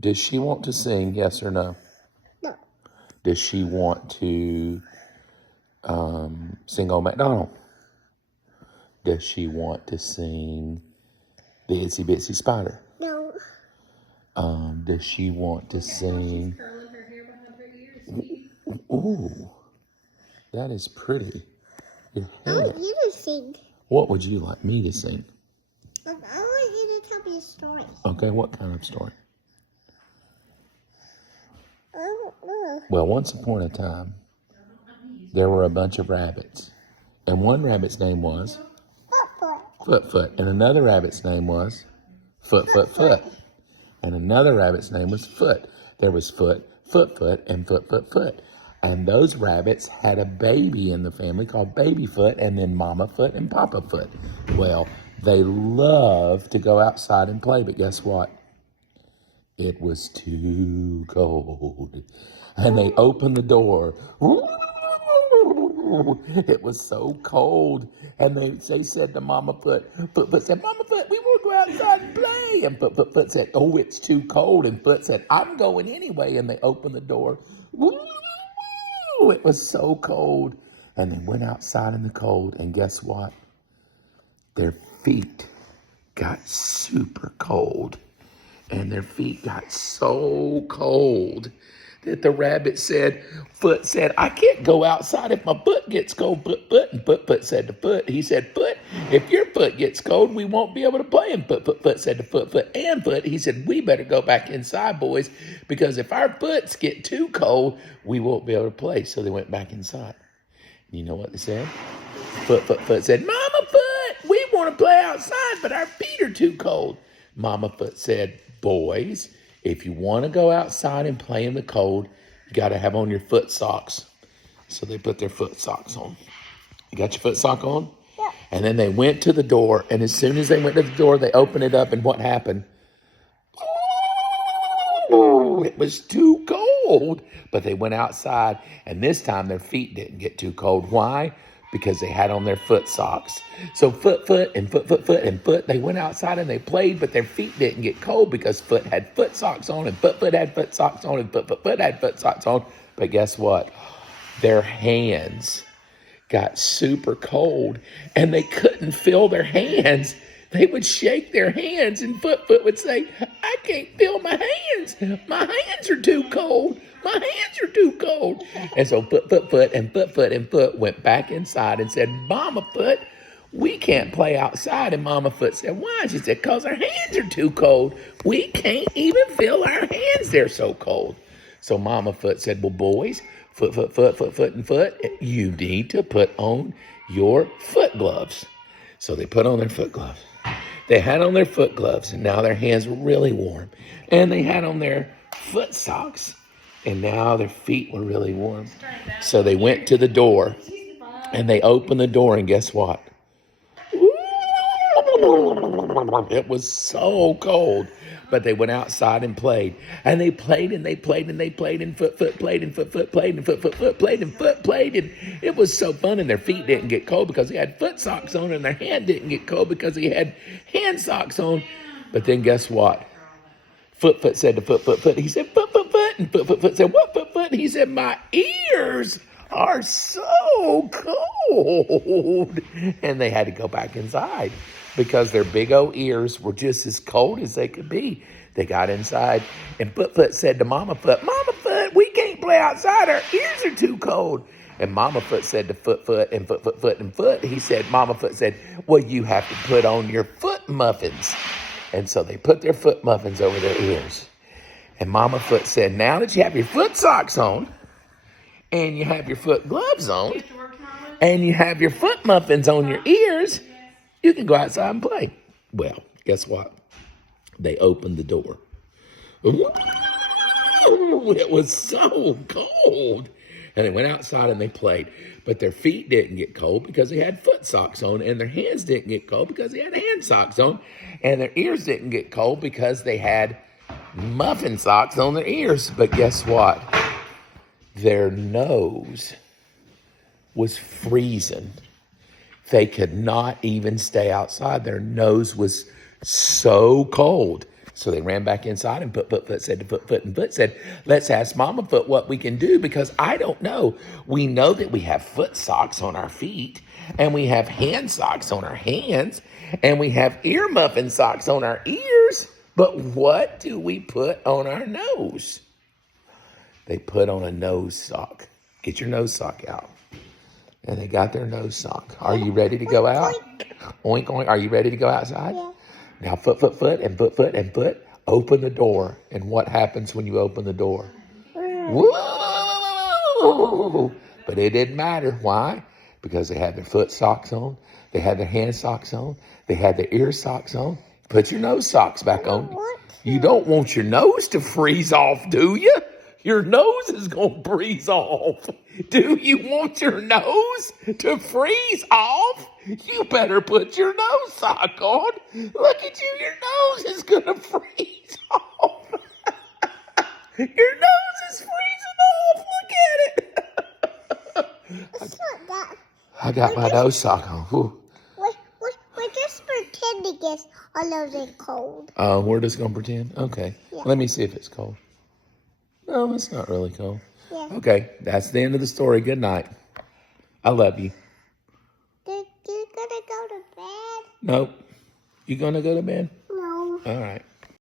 Does she want to sing, yes or no? No. Does she want to sing Old MacDonald? Does she want to sing the Itsy Bitsy Spider? No. Does she want to sing? Curling her hair behind her ears. Ooh, that is pretty. Your I hair. want you to sing. What would you like me to sing? I want you to tell me a story. Okay, what kind of story? I don't know. Well, once upon a time, there were a bunch of rabbits. And one rabbit's name was Foot, and another rabbit's name was Foot. And another rabbit's name was Foot. There was Foot, and Foot. And those rabbits had a baby in the family called Babyfoot, and then Mama Foot and Papa Foot. Well, they loved to go outside and play, but guess what? It was too cold. And they opened the door. It was so cold. And they said to Mama Foot said, Mama Foot, we want to go outside and play. And Foot said, oh, it's too cold. And Foot said, I'm going anyway. And they opened the door. It was so cold. And they went outside in the cold. And guess what? Their feet got super cold. And their feet got so cold that the rabbit said, Foot said, I can't go outside if my foot gets cold. And Foot said to Foot, he said, Foot, if your foot gets cold, we won't be able to play. And Foot said to Foot, and Foot, he said, we better go back inside, boys, because if our foots get too cold, we won't be able to play. So they went back inside. And you know what they said? Foot said, Mama Foot, we want to play outside, but our feet are too cold. Mama Foot said, boys, if you want to go outside and play in the cold, you got to have on your foot socks. So they put their foot socks on. You got your foot sock on? Yeah. And then they went to the door, and as soon as they went to the door, they opened it up, and what happened? Oh, it was too cold. But they went outside, and this time their feet didn't get too cold. Why? Because they had on their foot socks. So Foot, and Foot, they went outside and they played, but their feet didn't get cold because Foot had foot socks on, and Foot had foot socks on, and Foot had foot socks on. But guess what? Their hands got super cold, and they couldn't feel their hands. They would shake their hands, and Foot would say, I can't feel my hands. My hands are too cold. My hands are too cold. And so Foot and Foot went back inside and said, Mama Foot, we can't play outside. And Mama Foot said, why? She said, because our hands are too cold. We can't even feel our hands. They're so cold. So Mama Foot said, well, boys, Foot, and Foot, you need to put on your foot gloves. So they put on their foot gloves. They had on their foot gloves, and now their hands were really warm. And they had on their foot socks, and now their feet were really warm. So they went to the door, and they opened the door, and guess what? It was so cold. But they went outside and played. And they played, and they played, and they played, and Foot played, and Foot played, and Foot played, and Foot played. And it was so fun, and their feet didn't get cold because they had foot socks on, and their hand didn't get cold because he had hand socks on. But then guess what? Foot said to Foot, he said, Foot, and Foot said, what, Foot? He said, my ears are so cold. And they had to go back inside because their big old ears were just as cold as they could be. They got inside, and Foot said to Mama Foot, we can't play outside. Our ears are too cold. And Mama Foot said to Foot, and Foot, he said, Mama Foot said, well, you have to put on your foot muffins. And so they put their foot muffins over their ears. And Mama Foot said, now that you have your foot socks on, and you have your foot gloves on, and you have your foot muffins on your ears, you can go outside and play. Well, guess what? They opened the door. It was so cold. And they went outside and they played. But their feet didn't get cold because they had foot socks on. And their hands didn't get cold because they had hand socks on. And their ears didn't get cold because they had muffin socks on their ears. But guess what? Their nose was freezing. They could not even stay outside. Their nose was so cold. So they ran back inside, and Foot said to Foot, and Foot said, let's ask Mama Foot what we can do, because I don't know. We know that we have foot socks on our feet, and we have hand socks on our hands, and we have ear muffin socks on our ears. But what do we put on our nose? They put on a nose sock. Get your nose sock out. And they got their nose sock. Are you ready to go out? Oink, oink. Are you ready to go outside? Yeah. Now, Foot, and Foot, and Foot, open the door. And what happens when you open the door? Whoa! But it didn't matter. Why? Because they had their foot socks on. They had their hand socks on. They had their ear socks on. Put your nose socks back on. You don't want your nose to freeze off, do you? Your nose is going to freeze off. Do you want your nose to freeze off? You better put your nose sock on. Look at you. Your nose is going to freeze off. Your nose is freezing off. Look at it. It's not that. I got my nose sock on. Whew. We're just pretending it's a little cold. We're just going to pretend? Okay. Yeah. Let me see if it's cold. No, it's not really cold. Yeah. Okay, that's the end of the story. Good night. I love you. You gonna go to bed? Nope. You gonna go to bed? No. All right.